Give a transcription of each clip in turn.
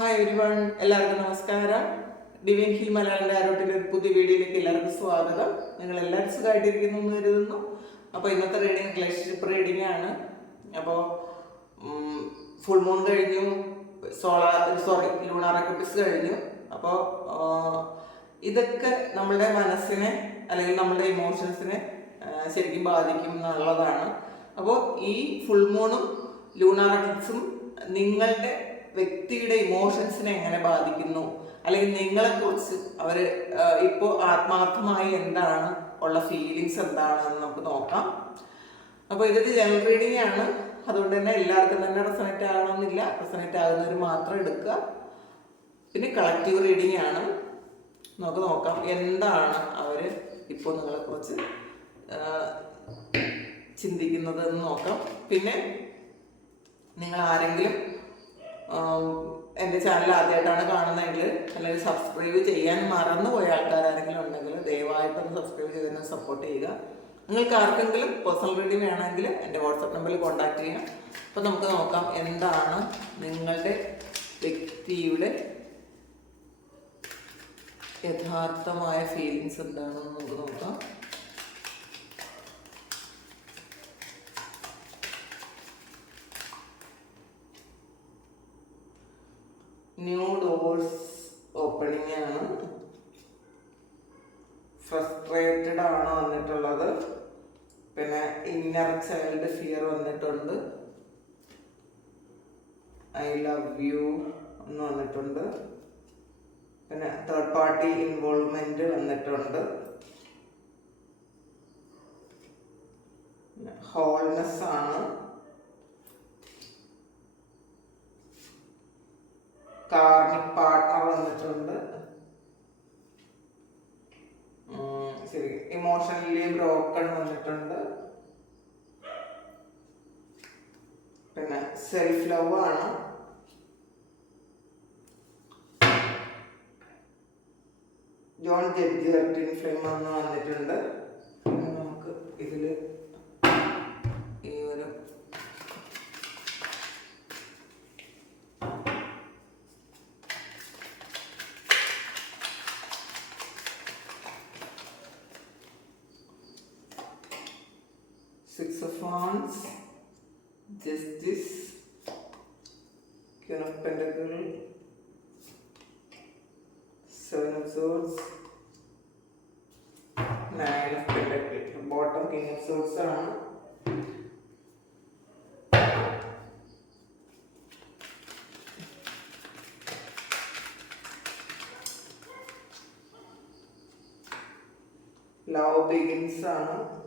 Hi everyone എല്ലാവർക്കും നമസ്കാരം. Divine hill Malayalam ആരോട്ടിന്റെ ഒരു പുതിയ വീഡിയോയിലേക്ക് എല്ലാവർക്കും സ്വാഗതം. നിങ്ങൾ എല്ലാവരും സുഖമായിട്ടിരിക്കുന്നു എന്ന് കരുതുന്നു. അപ്പോൾ ഇന്നത്തെ റീഡിങ് റിലേഷൻഷിപ്പ് റീഡിംഗ് ആണ്. അപ്പോൾ ഫുൾ മൂൺ കഴിഞ്ഞു. സോളാർ സോറി ലൂണാർ കഴിഞ്ഞു. അപ്പോൾ ഇതൊക്കെ നമ്മുടെ മനസ്സിനെ അല്ലെങ്കിൽ നമ്മുടെ ഇമോഷൻസിനെ ശരിക്കും ബാധിക്കും എന്നുള്ളതാണ്. അപ്പോൾ ഈ ഫുൾ മൂണും ലൂണാർ നിങ്ങളുടെ വ്യക്തിയുടെ ഇമോഷൻസിനെ എങ്ങനെ ബാധിക്കുന്നു? അല്ലെങ്കിൽ നിങ്ങളെക്കുറിച്ച് അവർ ഇപ്പോൾ ആത്മാർത്ഥമായി എന്താണ് ഉള്ള ഫീലിങ്സ് എന്താണെന്ന് നമുക്ക് നോക്കാം. അപ്പോൾ ഇതൊരു ജനറൽ റീഡിംഗ് ആണ്. അതുകൊണ്ട് തന്നെ എല്ലാവർക്കും തന്നെ റെസണേറ്റ് ആകണമെന്നില്ല. റെസണേറ്റ് ആകുന്നവർ മാത്രം എടുക്കുക. പിന്നെ കളക്റ്റീവ് റീഡിംഗ് ആണ്. നമുക്ക് നോക്കാം എന്താണ് അവർ ഇപ്പോൾ നിങ്ങളെക്കുറിച്ച് ചിന്തിക്കുന്നത് എന്ന് നോക്കാം. പിന്നെ നിങ്ങൾ ആരെങ്കിലും എന്റെ ചാനൽ ആദ്യമായിട്ടാണ് കാണുന്നതെങ്കിൽ അല്ലെങ്കിൽ സബ്സ്ക്രൈബ് ചെയ്യാൻ മറന്നുപോയ പോയ ആരെങ്കിലും ഉണ്ടെങ്കിൽ ദയവായിട്ടൊന്ന് സബ്സ്ക്രൈബ് ചെയ്തൊന്ന് സപ്പോർട്ട് ചെയ്യുക. നിങ്ങൾക്ക് ആർക്കെങ്കിലും പേഴ്സണൽ റീഡിംഗ് വേണമെങ്കിൽ എന്റെ വാട്സപ്പ് നമ്പറിൽ കോൺടാക്ട് ചെയ്യാം. അപ്പോൾ നമുക്ക് നോക്കാം എന്താണ് നിങ്ങളുടെ വ്യക്തിയുടെ യഥാർത്ഥമായ ഫീലിങ്സ് എന്താണെന്ന് നമുക്ക് നോക്കാം. ന്യൂ ഡോഴ്സ് ഓപ്പണിംഗ് ആണ്. ഫ്രസ്ട്രേറ്റഡ് ആണ് വന്നിട്ടുള്ളത്. പിന്നെ ഇന്നർ ചൈൽഡ് ഫിയർ വന്നിട്ടുണ്ട്. ഐ ലവ് യു എന്ന് വന്നിട്ടുണ്ട്. പിന്നെ തേർഡ് പാർട്ടി ഇൻവോൾവ്മെന്റ് വന്നിട്ടുണ്ട് ഹോൾനെസ് ആണ് കാർണിക് പാർട്ട്ണർ വന്നിട്ടുണ്ട് ഉം, ശരി ഇമോഷണലി ബ്രോക്കൺ വന്നിട്ടുണ്ട് പിന്നെ സെൽഫ് ലവ് ആണ് ജോൺ ജഡ്ജ് ഫ്ലെയിം വന്ന് വന്നിട്ടുണ്ട് നമുക്ക് ഇതിൽ saffrons, just this, Queen of Pentacles, Seven of Swords, Nine of Pentacles, bottom King of Swords are on. Love begins on.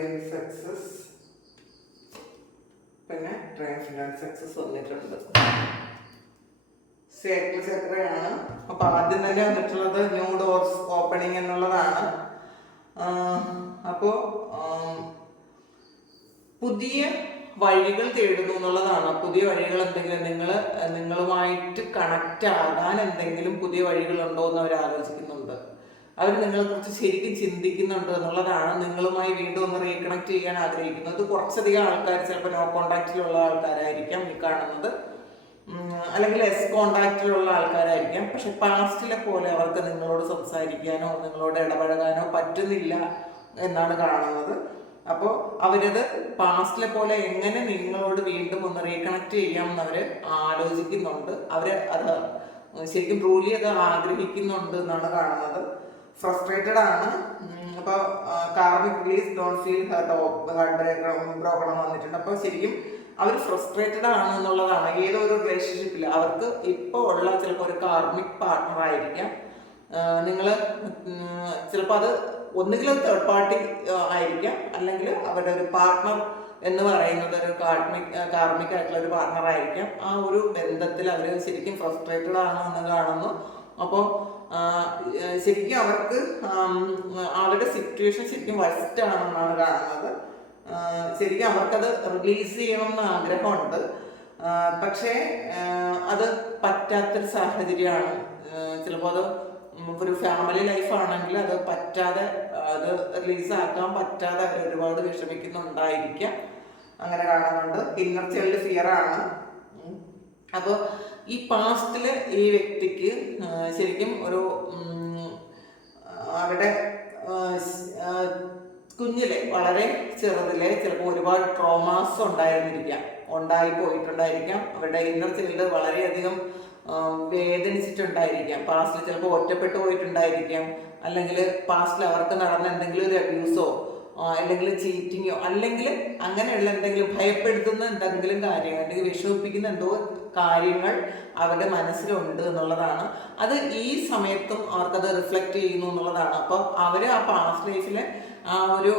And success പിന്നെ ട്രെയിൻ ഫിനാൻസ് സക്സസ് വന്നിട്ടുണ്ട്. Sacral ചക്രയാണ് അപ്പൊ ആദ്യം തന്നെ വന്നിട്ടുള്ളത് ന്യൂ ഡോർസ് ഓപ്പണിംഗ് എന്നുള്ളതാണ്. അപ്പോൾ പുതിയ വഴികൾ തേടുന്നു എന്നുള്ളതാണ്. പുതിയ വഴികൾ എന്തെങ്കിലും നിങ്ങൾ നിങ്ങളുമായിട്ട് കണക്റ്റ് ആകാൻ എന്തെങ്കിലും പുതിയ വഴികളുണ്ടോ എന്ന് അവർ ആലോചിക്കുന്നുണ്ട്. അവർ നിങ്ങളെ നിങ്ങളെക്കുറിച്ച് ശരിക്കും ചിന്തിക്കുന്നുണ്ട് എന്നുള്ളതാണ് നിങ്ങളുമായി വീണ്ടും ഒന്ന് റീകണക്ട് ചെയ്യാൻ ആഗ്രഹിക്കുന്നത്. കുറച്ചധികം ആൾക്കാർ ചിലപ്പോൾ നോ കോണ്ടാക്റ്റിലുള്ള ആൾക്കാരായിരിക്കാം ഈ കാണുന്നത്. അല്ലെങ്കിൽ എസ് കോണ്ടാക്റ്റിലുള്ള ആൾക്കാരായിരിക്കാം. പക്ഷെ പാസ്റ്റിലെ പോലെ അവർക്ക് നിങ്ങളോട് സംസാരിക്കാനോ നിങ്ങളോട് ഇടപഴകാനോ പറ്റുന്നില്ല എന്നാണ് കാണുന്നത്. അപ്പോൾ അവരത് പാസ്റ്റിലെ പോലെ എങ്ങനെ നിങ്ങളോട് വീണ്ടും ഒന്ന് റീകണക്ട് ചെയ്യാം എന്നവർ ആലോചിക്കുന്നുണ്ട്. അവർ അത് ശരിക്കും ട്രൂലി അത് ആഗ്രഹിക്കുന്നുണ്ട് എന്നാണ് കാണുന്നത്. ഫ്രസ്ട്രേറ്റഡ് ആണ്. അപ്പോൾ karmic release don't feel hurt heart വന്നിട്ടുണ്ട്. അപ്പോൾ ശരിക്കും അവർ ഫ്രസ്ട്രേറ്റഡ് ആണ് എന്നുള്ളതാണ്. ഏതോ ഒരു റിലേഷൻഷിപ്പിൽ അവർക്ക് ഇപ്പോൾ ഉള്ള ചിലപ്പോൾ ഒരു കാർമിക് പാർട്ട്ണർ ആയിരിക്കാം. നിങ്ങൾ ചിലപ്പോൾ അത് ഒന്നുകിൽ തേർഡ് പാർട്ടി ആയിരിക്കാം. അല്ലെങ്കിൽ അവരുടെ ഒരു പാർട്ട്ണർ എന്ന് പറയുന്നത് ഒരു കാർമിക് കാർമിക് ആയിട്ടുള്ള ഒരു പാർട്ട്ണർ ആയിരിക്കാം. ആ ഒരു ബന്ധത്തിൽ അവർ ശരിക്കും ഫ്രസ്ട്രേറ്റഡ് ആണ് എന്ന് കാണുന്നു. അപ്പോൾ ശരിക്കും അവർക്ക് അവരുടെ സിറ്റുവേഷൻ ശരിക്കും വസ്റ്റ് ആണെന്നാണ് കാണുന്നത്. ശരിക്കും അവർക്കത് റിലീസ് ചെയ്യണമെന്ന് ആഗ്രഹമുണ്ട്. പക്ഷേ അത് പറ്റാത്തൊരു സാഹചര്യമാണ്. ചിലപ്പോൾ അത് ഒരു ഫാമിലി ലൈഫ് ആണെങ്കിൽ അത് പറ്റാതെ അത് റിലീസാക്കാൻ പറ്റാതെ അവർ ഒരുപാട് വിഷമിക്കുന്നുണ്ടായിരിക്കാം. അങ്ങനെ കാണുന്നുണ്ട്. ഇന്നർ ചൈൽഡ് ഫിയർ അപ്പോൾ ഈ പാസ്റ്റിൽ ഈ വ്യക്തിക്ക് ശരിക്കും ഒരു അവരുടെ കുഞ്ഞിലെ വളരെ ചെറുതിലെ ചിലപ്പോൾ ഒരുപാട് ട്രോമാസ് ഉണ്ടായിരുന്നിരിക്കാം. ഉണ്ടായി പോയിട്ടുണ്ടായിരിക്കാം. അവരുടെ ഇന്നർ ചൈൽഡ് വളരെയധികം വേദനിച്ചിട്ടുണ്ടായിരിക്കാം. പാസ്റ്റിൽ ചിലപ്പോൾ ഒറ്റപ്പെട്ടു പോയിട്ടുണ്ടായിരിക്കാം. അല്ലെങ്കിൽ പാസ്റ്റിൽ അവർക്ക് നടന്ന എന്തെങ്കിലും ഒരു അബ്യൂസോ അല്ലെങ്കിൽ ചീറ്റിങ്ങോ അല്ലെങ്കിൽ അങ്ങനെയുള്ള എന്തെങ്കിലും ഭയപ്പെടുത്തുന്ന എന്തെങ്കിലും കാര്യങ്ങൾ അല്ലെങ്കിൽ വിഷമിപ്പിക്കുന്ന എന്തോ കാര്യങ്ങൾ അവരുടെ മനസ്സിലുണ്ട് എന്നുള്ളതാണ്. അത് ഈ സമയത്തും അവർക്കത് റിഫ്ലക്റ്റ് ചെയ്യുന്നു എന്നുള്ളതാണ്. അപ്പോൾ അവർ ആ പാസ്റ്റ് ലൈഫിലെ ആ ഒരു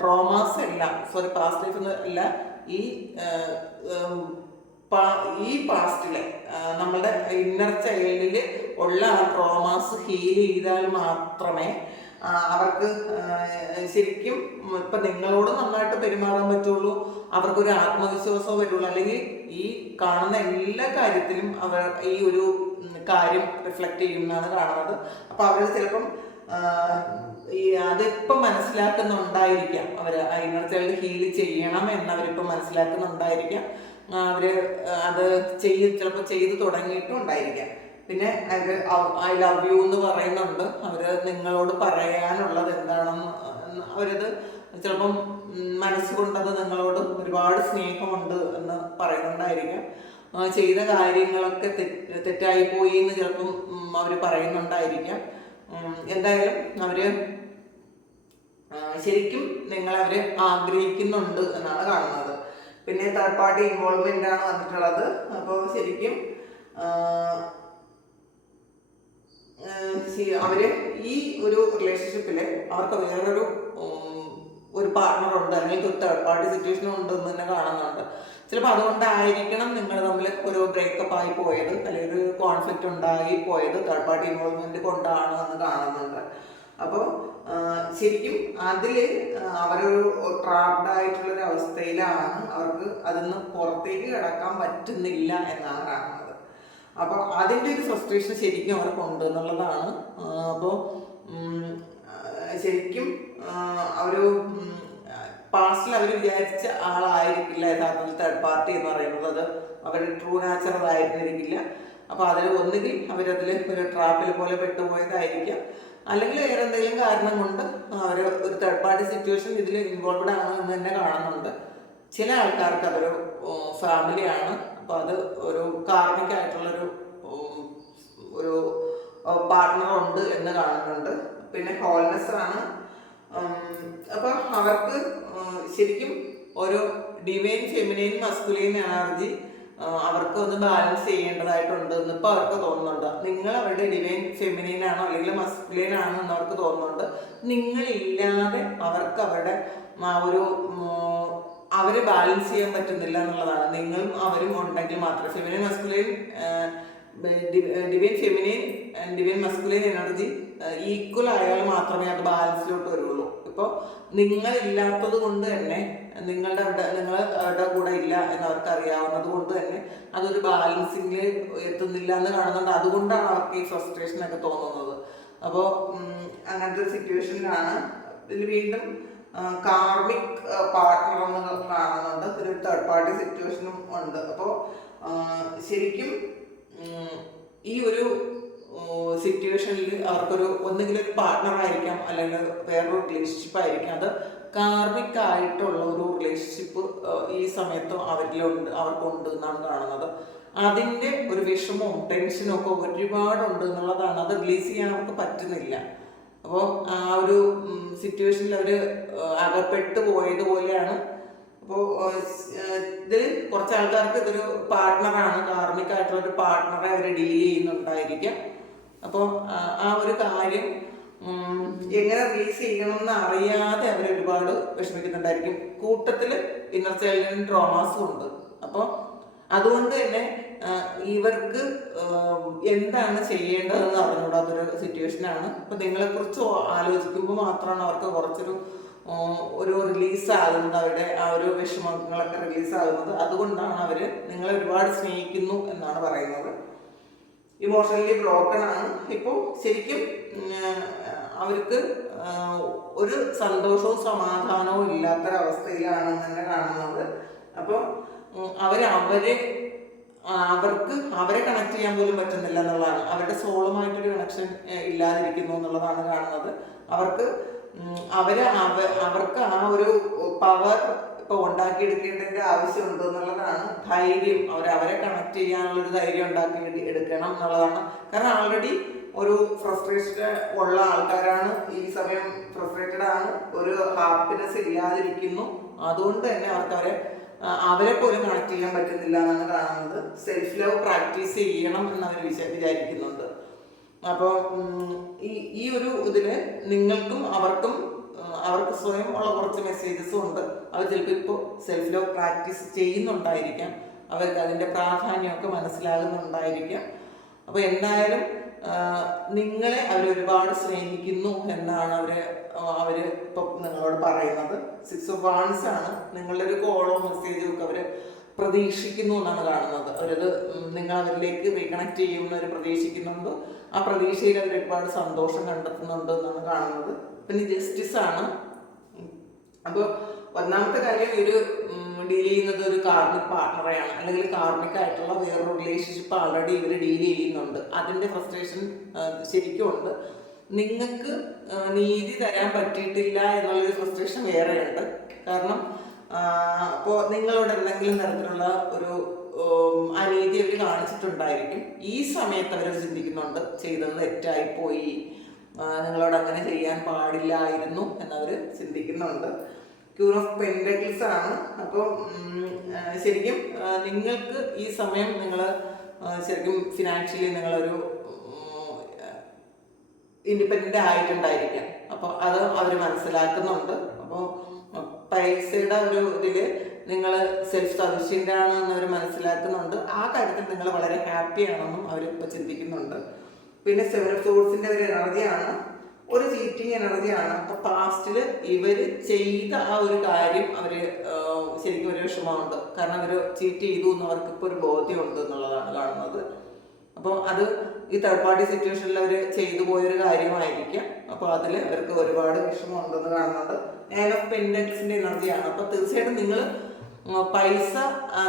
ട്രോമാസ് എല്ലാം സോറി പാസ്റ്റ് ലൈഫ് അല്ല ഈ ഈ പാസ്റ്റിലെ നമ്മളുടെ ഇന്നർ ചൈൽഡിൽ ഉള്ള ആ ട്രോമാസ് ഹീൽ ചെയ്താൽ മാത്രമേ അവർക്ക് ശരിക്കും ഇപ്പം നിങ്ങളോട് നന്നായിട്ട് പെരുമാറാൻ പറ്റുള്ളൂ. അവർക്കൊരു ആത്മവിശ്വാസം വരുള്ളൂ. അല്ലെങ്കിൽ ഈ കാണുന്ന എല്ലാ കാര്യത്തിലും അവർ ഈ ഒരു കാര്യം റിഫ്ലക്റ്റ് ചെയ്യുന്നതാണ് കാണുന്നത്. അപ്പം അവർ ചിലപ്പം ഈ അതിപ്പം മനസ്സിലാക്കുന്നുണ്ടായിരിക്കാം. അവർ ഇന്നർ ചൈൽഡ് ഹീൽ ചെയ്യണം എന്നവരിപ്പം മനസ്സിലാക്കുന്നുണ്ടായിരിക്കാം. അവർ അത് ചെയ്ത് ചിലപ്പോൾ ചെയ്ത് തുടങ്ങിയിട്ടും ഉണ്ടായിരിക്കാം. പിന്നെ അവർ ഐ ലവ് യു എന്ന് പറയുന്നുണ്ട്. അവർ നിങ്ങളോട് പറയാനുള്ളത് എന്താണെന്ന് അവരത് ചിലപ്പം മനസ്സുകൊണ്ടത് നിങ്ങളോട് ഒരുപാട് സ്നേഹമുണ്ട് എന്ന് പറയുന്നുണ്ടായിരിക്കാം. ചെയ്ത കാര്യങ്ങളൊക്കെ തെറ്റ് തെറ്റായി പോയി എന്ന് ചിലപ്പം അവർ പറയുന്നുണ്ടായിരിക്കാം. എന്തായാലും അവർ ശരിക്കും നിങ്ങൾ അവർ ആഗ്രഹിക്കുന്നുണ്ട് എന്നാണ് കാണുന്നത്. പിന്നെ തേർഡ് പാർട്ടി ഇൻവോൾവ്മെന്റ് ആണ് വന്നിട്ടുള്ളത്. അപ്പോൾ ശരിക്കും അവർ ഈ ഒരു റിലേഷൻഷിപ്പിൽ അവർക്ക് വേറൊരു ഒരു പാർട്ട്ണർ ഉണ്ട്. അല്ലെങ്കിൽ ഒരു തേർഡ് പാർട്ടി സിറ്റുവേഷൻ ഉണ്ടെന്ന് തന്നെ കാണുന്നുണ്ട്. ചിലപ്പോൾ അതുകൊണ്ടായിരിക്കണം നിങ്ങൾ തമ്മിൽ ഒരു ബ്രേക്കപ്പ് ആയി പോയത് അല്ലെങ്കിൽ ഒരു കോൺഫ്ലിക്റ്റ് ഉണ്ടായി പോയത് തേർഡ് പാർട്ടി ഇൻവോൾവ്മെന്റ് കൊണ്ടാണ് എന്ന് കാണുന്നുണ്ട്. അപ്പോൾ ശരിക്കും അതിൽ അവരൊരു ട്രാപ്ഡ് ആയിട്ടുള്ളൊരു അവസ്ഥയിലാണ് അവർക്ക് അതിന്ന് പുറത്തേക്ക് കിടക്കാൻ പറ്റുന്നില്ല എന്നാണ് കാണുന്നത്. അപ്പോൾ അതിന്റെ ഒരു ഫ്രസ്ട്രേഷൻ ശരിക്കും അവർക്കുണ്ട് എന്നുള്ളതാണ് അപ്പോൾ ശരിക്കും ഒരു പാസ്റ്റിൽ അവർ വിചാരിച്ച ആളായിരിക്കില്ല യഥാർത്ഥത്തിൽ തേർഡ് പാർട്ടി എന്ന് പറയുന്നത്. അത് അവർ ട്രൂ നാച്ചുറൽ ആയിരുന്നിരിക്കില്ല. അപ്പോൾ അതിൽ ഒന്നുകിൽ അവരതിൽ ഒരു ട്രാപ്പിൽ പോലെ പെട്ടുപോയതായിരിക്കാം. അല്ലെങ്കിൽ വേറെ എന്തെങ്കിലും കാരണം കൊണ്ട് അവർ ഒരു തേർഡ് പാർട്ടി സിറ്റുവേഷൻ ഇതിൽ ഇൻവോൾവഡ് ആണ് എന്ന് തന്നെ കാണുന്നുണ്ട്. ചില ആൾക്കാർക്ക് അതൊരു ഫാമിലിയാണ് അപ്പോൾ അത് ഒരു കാർമികമായിട്ടുള്ളൊരു ഒരു പാർട്ട്ണർ ഉണ്ട് എന്ന് കാണുന്നുണ്ട്. പിന്നെ ഹോൾനെസ് ആണ് അപ്പോൾ അവർക്ക് ശരിക്കും ഒരു ഡിവൈൻ ഫെമിനൈൻ മസ്കുലൈൻ എനർജി അവർക്ക് ഒന്ന് ബാലൻസ് ചെയ്യേണ്ടതായിട്ടുണ്ട് എന്ന് ഇപ്പോൾ അവർക്ക് തോന്നുന്നുണ്ട്. നിങ്ങൾ അവരുടെ ഡിവൈൻ ഫെമിനൈൻ ആണോ അല്ലെങ്കിൽ മസ്കുലൈൻ ആണോ എന്ന് അവർക്ക് തോന്നുന്നുണ്ട്. നിങ്ങളില്ലാതെ അവർക്ക് അവരുടെ ആ ഒരു അവരെ ബാലൻസ് ചെയ്യാൻ പറ്റുന്നില്ല എന്നുള്ളതാണ്. നിങ്ങളും അവരും ഉണ്ടെങ്കിൽ മാത്രമേ feminine masculine divine feminine divine masculine energy equal ആയാൽ മാത്രമേ അത് ബാലൻസിലോട്ട് വരുള്ളൂ. ഇപ്പോൾ നിങ്ങൾ ഇല്ലാത്തത് കൊണ്ട് തന്നെ നിങ്ങളുടെ അവിടെ നിങ്ങൾ അവരുടെ കൂടെ ഇല്ല എന്ന് അവർക്ക് അറിയാവുന്നത് കൊണ്ട് തന്നെ അതൊരു ബാലൻസിങ്ങിൽ എത്തുന്നില്ല എന്ന് കാണുന്നുണ്ട്. അതുകൊണ്ടാണ് അവർക്ക് ഈ ഫ്രസ്ട്രേഷൻ ഒക്കെ തോന്നുന്നത്. അപ്പോൾ അങ്ങനത്തെ സിറ്റുവേഷനിലാണ് ഇതിൽ വീണ്ടും കാർമിക് പാർട്ട്ണർ എന്ന് കാണുന്നുണ്ട്. ഒരു തേർഡ് പാർട്ടി സിറ്റുവേഷനും ഉണ്ട്. അപ്പോൾ ശരിക്കും ഈ ഒരു സിറ്റുവേഷനിൽ അവർക്കൊരു ഒന്നെങ്കിലും ഒരു പാർട്ണർ ആയിരിക്കാം അല്ലെങ്കിൽ വേറൊരു റിലേഷൻഷിപ്പ് ആയിരിക്കാം. അത് കാർമിക് ആയിട്ടുള്ള ഒരു റിലേഷൻഷിപ്പ് ഈ സമയത്തും അവരിലുണ്ട് അവർക്കുണ്ട് എന്നാണ് കാണുന്നത്. അതിന്റെ ഒരു വിഷമവും ടെൻഷനും ഒക്കെ ഒരുപാടുണ്ട് എന്നുള്ളതാണ്. അത് റിലീസ് ചെയ്യാൻ അവർക്ക് പറ്റുന്നില്ല. അപ്പോൾ ആ ഒരു സിറ്റുവേഷനിൽ അവർ അകപ്പെട്ട് പോയതുപോലെയാണ് അപ്പോൾ ഇതിൽ കുറച്ച് ആൾക്കാർക്ക് ഇതൊരു പാർട്ട്ണറാണ് കാർമിക് ആയിട്ടുള്ള ഒരു പാർട്ട്ണറെ അവർ ഡീൽ ചെയ്യുന്നുണ്ടായിരിക്കാം. അപ്പോൾ ആ ഒരു കാര്യം എങ്ങനെ റിലീസ് ചെയ്യണമെന്ന് അറിയാതെ അവർ ഒരുപാട് വിഷമിക്കുന്നുണ്ടായിരിക്കും. കൂട്ടത്തിൽ ഇന്നർ ചൈൽഡിന് ട്രോമാസും ഉണ്ട്. അപ്പോൾ അതുകൊണ്ട് തന്നെ ഇവർക്ക് എന്താണ് ചെയ്യേണ്ടതെന്ന് അറിഞ്ഞുകൂടാത്തൊരു സിറ്റുവേഷനാണ്. അപ്പോൾ നിങ്ങളെക്കുറിച്ച് ആലോചിക്കുമ്പോൾ മാത്രമാണ് അവർക്ക് കുറച്ചൊരു ഒരു റിലീസ് ആകുന്നത് അവരുടെ ആ ഒരു വിഷമങ്ങളൊക്കെ റിലീസ് ആകുന്നത് അതുകൊണ്ടാണ് അവർ നിങ്ങളെ ഒരുപാട് സ്നേഹിക്കുന്നു എന്നാണ് പറയുന്നത്. ഇമോഷണലി ബ്രോക്കൺ ആണ്. ഇപ്പോൾ ശരിക്കും അവർക്ക് ഒരു സന്തോഷവും സമാധാനവും ഇല്ലാത്തൊരവസ്ഥയിലാണ് തന്നെ കാണുന്നത്. അപ്പോൾ അവർ അവരെ അവർക്ക് അവരെ കണക്ട് ചെയ്യാൻ പോലും പറ്റുന്നില്ല എന്നുള്ളതാണ് അവരുടെ സോളുമായിട്ടൊരു കണക്ഷൻ ഇല്ലാതിരിക്കുന്നു എന്നുള്ളതാണ് കാണുന്നത്. അവർക്ക് അവർ അവർക്ക് ആ ഒരു പവർ ഇപ്പൊ ഉണ്ടാക്കിയെടുക്കേണ്ടതിന്റെ ആവശ്യമുണ്ട് എന്നുള്ളതാണ് ധൈര്യം. അവർ അവരെ കണക്ട് ചെയ്യാനുള്ളൊരു ധൈര്യം ഉണ്ടാക്കി എടുക്കണം എന്നുള്ളതാണ്. കാരണം ആൾറെഡി ഒരു ഫ്രസ്ട്രേഷൻ ഉള്ള ആൾക്കാരാണ് ഈ സമയം ഫ്രസ്ട്രേറ്റഡ് ആണ് ഒരു ഹാപ്പിനെസ് ഇല്ലാതിരിക്കുന്നു. അതുകൊണ്ട് തന്നെ അവർക്ക് അവരെ അവരെ പോലും കണക്ട് ചെയ്യാൻ പറ്റുന്നില്ല എന്നാണ് കാണുന്നത്. സെൽഫ് ലവ് പ്രാക്ടീസ് ചെയ്യണം എന്നവർ വിചാ വിചാരിക്കുന്നുണ്ട്. അപ്പോൾ ഈ ഈ ഒരു ഇതിൽ നിങ്ങൾക്കും അവർക്കും അവർക്ക് സ്വയം ഉള്ള കുറച്ച് മെസ്സേജസും ഉണ്ട്. അവർ ചിലപ്പോൾ ഇപ്പോൾ സെൽഫ് ലവ് പ്രാക്ടീസ് ചെയ്യുന്നുണ്ടായിരിക്കാം. അവർക്ക് അതിന്റെ പ്രാധാന്യമൊക്കെ മനസ്സിലാകുന്നുണ്ടായിരിക്കാം. അപ്പോൾ എന്തായാലും നിങ്ങളെ അവർ ഒരുപാട് സ്നേഹിക്കുന്നു എന്നാണ് അവർ അവർ ഇപ്പം നിങ്ങളോട് പറയുന്നത്. സിക്സ് ഓഫ് വാൺസ് ആണ് നിങ്ങളുടെ ഒരു കോളോ മെസ്സേജോ ഒക്കെ അവർ പ്രതീക്ഷിക്കുന്നു എന്നാണ് കാണുന്നത്. അവരത് നിങ്ങൾ അവരിലേക്ക് റീകണക്ട് ചെയ്യുമെന്ന് അവർ പ്രതീക്ഷിക്കുന്നുണ്ട്. ആ പ്രതീക്ഷയിൽ അവർ ഒരുപാട് സന്തോഷം കണ്ടെത്തുന്നുണ്ട് എന്നാണ് കാണുന്നത്. പിന്നെ ജസ്റ്റിസ് ആണ്. അപ്പോൾ ഒന്നാമത്തെ കാര്യം ഒരു ഡീൽ ചെയ്യുന്നത് ഒരു കാർമിക് പാർട്ണറെയാണ് അല്ലെങ്കിൽ കാർമിക് ആയിട്ടുള്ള വേറൊരു റിലേഷൻഷിപ്പ് ആൾറെഡി ഇവർ ഡീൽ ചെയ്യുന്നുണ്ട്. അതിന്റെ ഫ്രസ്ട്രേഷൻ ശരിക്കും ഉണ്ട്. നിങ്ങൾക്ക് നീതി തരാൻ പറ്റിയിട്ടില്ല എന്നുള്ളൊരു ഫ്രസ്ട്രേഷൻ വേറെയുണ്ട്. കാരണം അപ്പോൾ നിങ്ങളോട് എന്തെങ്കിലും തരത്തിലുള്ള ഒരു അനീതി അവർ കാണിച്ചിട്ടുണ്ടായിരിക്കും. ഈ സമയത്ത് അവർ ചിന്തിക്കുന്നുണ്ട് ചെയ്തത് തെറ്റായിപ്പോയി. പോയി നിങ്ങളോട് അങ്ങനെ ചെയ്യാൻ പാടില്ലായിരുന്നു എന്നവർ ചിന്തിക്കുന്നുണ്ട്. ക്യൂർ ഓഫ് പെൻഡക്കിൾസ് ആണ്. അപ്പോൾ ശരിക്കും നിങ്ങൾക്ക് ഈ സമയം നിങ്ങൾ ശരിക്കും ഫിനാൻഷ്യലി നിങ്ങളൊരു ഇൻഡിപെൻഡന്റ് ആയിട്ടുണ്ടായിരിക്കാം. അപ്പോൾ അത് അവർ മനസ്സിലാക്കുന്നുണ്ട്. അപ്പോൾ പൈസയുടെ ഒരു ഇതിൽ നിങ്ങൾ സെൽഫ് സഫിഷ്യന്റ് ആണ് എന്ന് അവർ മനസ്സിലാക്കുന്നുണ്ട്. ആ കാര്യത്തിൽ നിങ്ങൾ വളരെ ഹാപ്പി ആണെന്നും അവർ ചിന്തിക്കുന്നുണ്ട്. പിന്നെ സെവൻ സോഴ്സിന്റെ ഒരു എനർജിയാണ് ഒരു ചീറ്റിംഗ് എനർജിയാണ് അപ്പോൾ പാസ്റ്റിൽ ഇവർ ചെയ്ത ആ ഒരു കാര്യം അവർ ശരിക്കും ഒരു വിഷമമുണ്ട്. കാരണം ഇവർ ചീറ്റ് ചെയ്തു എന്ന് അവർക്ക് ഇപ്പോൾ ഒരു ബോധ്യമുണ്ട് എന്നുള്ളതാണ് കാണുന്നത്. അപ്പോൾ അത് ഈ തേർഡ് പാർട്ടി സിറ്റുവേഷനിൽ അവർ ചെയ്തു പോയൊരു കാര്യമായിരിക്കാം. അപ്പോൾ അതിൽ അവർക്ക് ഒരുപാട് വിഷമമുണ്ടെന്ന് കാണുന്നുണ്ട്. നയൻ ഓഫ് പെൻഡൻസിന്റെ എനർജിയാണ് അപ്പോൾ തീർച്ചയായിട്ടും നിങ്ങൾ പൈസ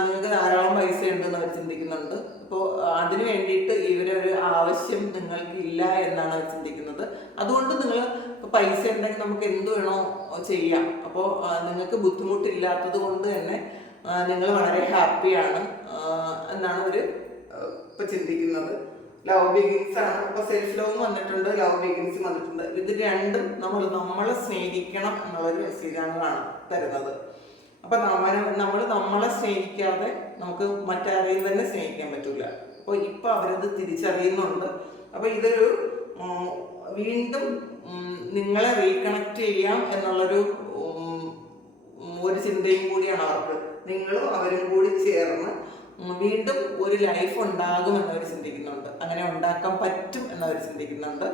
നിങ്ങൾക്ക് ധാരാളം പൈസ ഉണ്ടെന്ന് അവർ ചിന്തിക്കുന്നുണ്ട്. അപ്പോൾ അതിനു വേണ്ടിയിട്ട് ഇവരെ ഒരു ആവശ്യം നിങ്ങൾക്ക് ഇല്ല എന്നാണ് അവർ ചിന്തിക്കുന്നത്. അതുകൊണ്ട് നിങ്ങൾ പൈസ ഉണ്ടെങ്കിൽ നമുക്ക് എന്ത് വേണോ ചെയ്യാം. അപ്പോൾ നിങ്ങൾക്ക് ബുദ്ധിമുട്ടില്ലാത്തത് കൊണ്ട് തന്നെ നിങ്ങൾ വളരെ ഹാപ്പിയാണ് എന്നാണ് അവർ ഇപ്പൊ ചിന്തിക്കുന്നത്. ലവ് ബിഗിൻസ് ആണ്. ഇപ്പൊ സെൽഫ് ലവ് വന്നിട്ടുണ്ട് ലവ് ബിഗിൻസ് വന്നിട്ടുണ്ട്. ഇത് രണ്ടും നമ്മൾ നമ്മളെ സ്നേഹിക്കണം എന്നുള്ളൊരു മെസ്സേജാണ് തരുന്നത്. അപ്പൊ നമ്മൾ നമ്മളെ സ്നേഹിക്കാതെ നമുക്ക് മറ്റാരെയും തന്നെ സ്നേഹിക്കാൻ പറ്റില്ല അപ്പോൾ ഇപ്പൊ അവരത് തിരിച്ചറിയുന്നുണ്ട്. അപ്പൊ ഇതൊരു വീണ്ടും നിങ്ങളെ റീകണക്ട് ചെയ്യാം എന്നുള്ളൊരു ഒരു ചിന്തയും കൂടിയാണ് അവർക്ക്. നിങ്ങളും അവരും കൂടി ചേർന്ന് വീണ്ടും ഒരു ലൈഫ് ഉണ്ടാകും എന്നവർ ചിന്തിക്കുന്നുണ്ട്. അങ്ങനെ ഉണ്ടാക്കാൻ പറ്റും എന്നവർ ചിന്തിക്കുന്നുണ്ട്.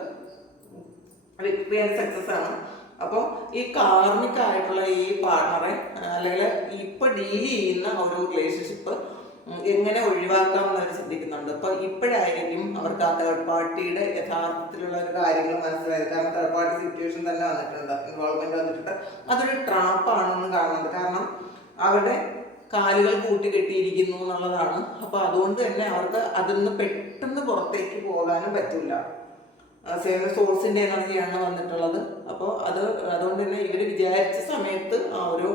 സക്സസ് ആണ്. അപ്പോൾ ഈ കാർമിക് ആയിട്ടുള്ള ഈ പാർട്ണറെ അല്ലെങ്കിൽ ഇപ്പൊ ഡീൽ ചെയ്യുന്ന ഒരു റിലേഷൻഷിപ്പ് എങ്ങനെ ഒഴിവാക്കാം എന്നവർ ചിന്തിക്കുന്നുണ്ട്. അപ്പൊ ഇപ്പോഴായിരിക്കും അവർക്ക് ആ തേർഡ് പാർട്ടിയുടെ യഥാർത്ഥത്തിലുള്ള ഒരു കാര്യങ്ങൾ മനസ്സിലായത്. കാരണം തേർഡ് പാർട്ടി സിറ്റുവേഷൻ തന്നെ വന്നിട്ടുണ്ട് ഇൻവോൾവ്മെന്റ് വന്നിട്ടുണ്ട്. അതൊരു ട്രാപ്പാണെന്ന് കാണുന്നുണ്ട്. കാരണം അവരുടെ കാലുകൾ കൂട്ടിക്കെട്ടിയിരിക്കുന്നു എന്നുള്ളതാണ്. അപ്പൊ അതുകൊണ്ട് തന്നെ അവർക്ക് അതിൽ നിന്ന് പെട്ടെന്ന് പുറത്തേക്ക് പോകാനും പറ്റില്ല. സേവന സോഴ്സിന്റെ എനർജിയാണ് വന്നിട്ടുള്ളത്. അപ്പോൾ അത് അതുകൊണ്ട് തന്നെ ഇവർ വിചാരിച്ച സമയത്ത് ആ ഒരു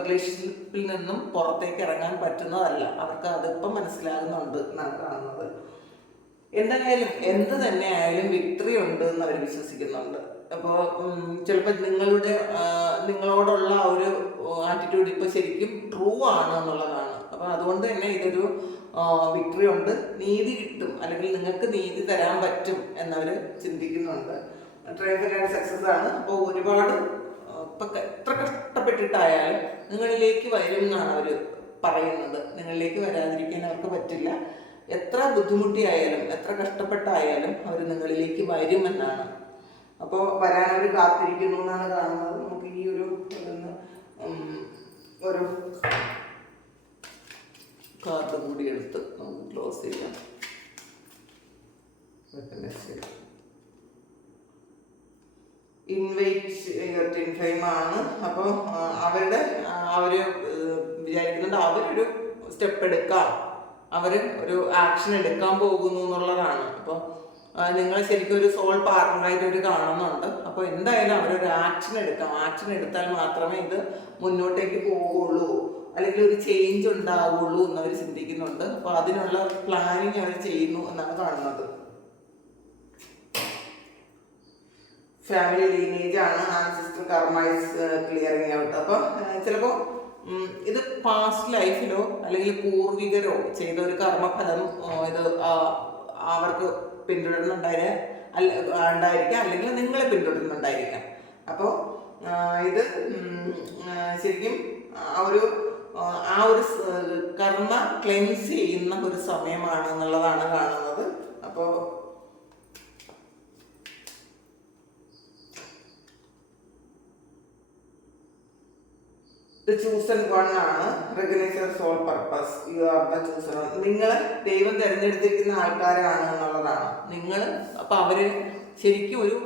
റിലേഷൻഷിപ്പിൽ നിന്നും പുറത്തേക്ക് ഇറങ്ങാൻ പറ്റുന്നതല്ല. അവർക്ക് അതിപ്പം മനസ്സിലാകുന്നുണ്ട് എന്നാണ് കാണുന്നത്. എന്തായാലും എന്ത് തന്നെ ആയാലും വിക്ടറി ഉണ്ട് എന്ന് അവർ വിശ്വസിക്കുന്നുണ്ട്. അപ്പോൾ ചിലപ്പോൾ നിങ്ങളുടെ നിങ്ങളോടുള്ള ഒരു ആറ്റിറ്റ്യൂഡ് ഇപ്പോൾ ശരിക്കും ട്രൂ ആണ് എന്നുള്ളതാണ്. അപ്പോൾ അതുകൊണ്ട് തന്നെ ഇതൊരു വിക്ടറി ഉണ്ട്. നീതി കിട്ടും. അല്ലെങ്കിൽ നിങ്ങൾക്ക് നീതി തരാൻ പറ്റും എന്നവർ ചിന്തിക്കുന്നുണ്ട്. ആൻഡ് സക്സസ് ആണ്. അപ്പോൾ ഒരുപാട് ഇപ്പം എത്ര കഷ്ടപ്പെട്ടിട്ടായാലും നിങ്ങളിലേക്ക് വരും എന്നാണ് അവർ പറയുന്നത്. നിങ്ങളിലേക്ക് വരാതിരിക്കാൻ അവർക്ക് പറ്റില്ല. എത്ര ബുദ്ധിമുട്ടിയായാലും എത്ര കഷ്ടപ്പെട്ടായാലും അവർ നിങ്ങളിലേക്ക് വരുമെന്നാണ്. അപ്പോൾ വരാൻ അവർ കാത്തിരിക്കുന്നു എന്നാണ് കാണുന്നത്. നമുക്ക് ഈ ഒരു ഒരു കാർഡ് കൂടി എടുത്ത് നമുക്ക് ക്ലോസ് ചെയ്യാം. ഇൻവൈറ്റ് ആണ്. അപ്പോൾ അവരുടെ അവർ വിചാരിക്കുന്നുണ്ട് അവരൊരു സ്റ്റെപ്പ് എടുക്കാം. അവർ ഒരു ആക്ഷൻ എടുക്കാൻ പോകുന്നു എന്നുള്ളതാണ്. അപ്പോൾ നിങ്ങൾ ശരിക്കും ഒരു സോൾ പാർട്ണറായിട്ട് ഒരു കാണുന്നുണ്ട്. അപ്പോൾ എന്തായാലും അവരൊരു ആക്ഷൻ എടുക്കാം. ആക്ഷൻ എടുത്താൽ മാത്രമേ ഇത് മുന്നോട്ടേക്ക് പോവുള്ളൂ. അല്ലെങ്കിൽ ഒരു ചേഞ്ച് ഉണ്ടാവുള്ളൂ എന്നവർ ചിന്തിക്കുന്നുണ്ട്. അപ്പോൾ അതിനുള്ള പ്ലാനിങ് അവർ ചെയ്യുന്നു എന്നാണ് കാണുന്നത്. ഫാമിലി ലീനേജ് ആണ്. ആൻസിസ്റ്റർ കർമ്മൈസ് ക്ലിയറിങ് ഔട്ട് അപ്പം ചിലപ്പോ ഇത് പാസ്റ്റ് ലൈഫിലോ അല്ലെങ്കിൽ പൂർവികരോ ചെയ്ത ഒരു കർമ്മഫലം ഇത് അവർക്ക് പിന്തുടരുന്നുണ്ടായ അല്ല ഉണ്ടായിരിക്കാം. അല്ലെങ്കിൽ നിങ്ങളെ പിന്തുടരുന്നുണ്ടായിരിക്കാം. അപ്പോൾ ഇത് ശരിക്കും ആ ഒരു ആ, ഒരു കർമ്മ ക്ലെൻസ് ചെയ്യുന്ന ഒരു സമയമാണ് എന്നുള്ളതാണ് കാണുന്നത്. അപ്പോൾ ചൂസൺ വൺ ആണ് recognise your soul purpose you are the chosen one നിങ്ങൾ ദൈവം തിരഞ്ഞെടുത്തിരിക്കുന്ന ആൾക്കാരാണ് എന്നുള്ളതാണ്. നിങ്ങൾ അപ്പം അവർ ശരിക്കും ഒരു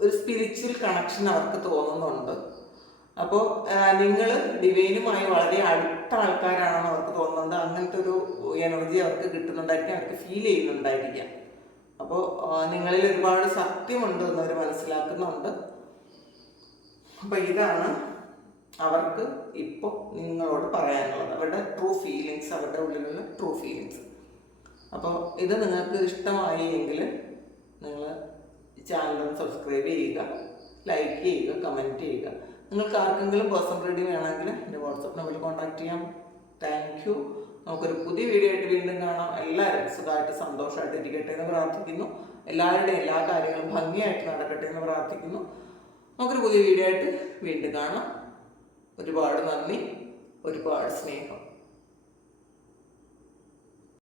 ഒരു സ്പിരിച്വൽ കണക്ഷൻ അവർക്ക് തോന്നുന്നുണ്ട്. അപ്പോൾ നിങ്ങൾ ഡിവൈനുമായി വളരെ അടുത്ത ആൾക്കാരാണെന്ന് അവർക്ക് തോന്നുന്നുണ്ട്. അങ്ങനത്തെ ഒരു എനർജി അവർക്ക് കിട്ടുന്നുണ്ടായിരിക്കാം അവർക്ക് ഫീൽ ചെയ്യുന്നുണ്ടായിരിക്കാം. അപ്പോൾ നിങ്ങളിൽ ഒരുപാട് സത്യമുണ്ട് എന്നവർ മനസ്സിലാക്കുന്നുണ്ട്. അപ്പോൾ ഇതാണ് അവർക്ക് ഇപ്പോൾ നിങ്ങളോട് പറയാനുള്ളത്. അവരുടെ ട്രൂ ഫീലിങ്സ് അവരുടെ ഉള്ളിലുള്ള ട്രൂ ഫീലിങ്സ് അപ്പോൾ ഇത് നിങ്ങൾക്ക് ഇഷ്ടമായി എങ്കിൽ നിങ്ങൾ ചാനൽ സബ്സ്ക്രൈബ് ചെയ്യുക ലൈക്ക് ചെയ്യുക കമന്റ് ചെയ്യുക. നിങ്ങൾക്ക് ആർക്കെങ്കിലും പേഴ്സണൽ റീഡിങ് വേണമെങ്കിൽ എന്റെ വാട്സപ്പ് നമ്പറിൽ കോൺടാക്ട് ചെയ്യാം. താങ്ക് യു നമുക്കൊരു പുതിയ വീഡിയോ ആയിട്ട് വീണ്ടും കാണാം. എല്ലാവരും സുഖമായിട്ട് സന്തോഷമായിട്ട് ഇരിക്കട്ടെ എന്ന് പ്രാർത്ഥിക്കുന്നു. എല്ലാവരുടെയും എല്ലാ കാര്യങ്ങളും ഭംഗിയായിട്ട് നടക്കട്ടെ എന്ന് പ്രാർത്ഥിക്കുന്നു. നമുക്കൊരു പുതിയ വീഡിയോ ആയിട്ട് വീണ്ടും കാണാം. ഒരുപാട് നന്ദി. ഒരുപാട് സ്നേഹം.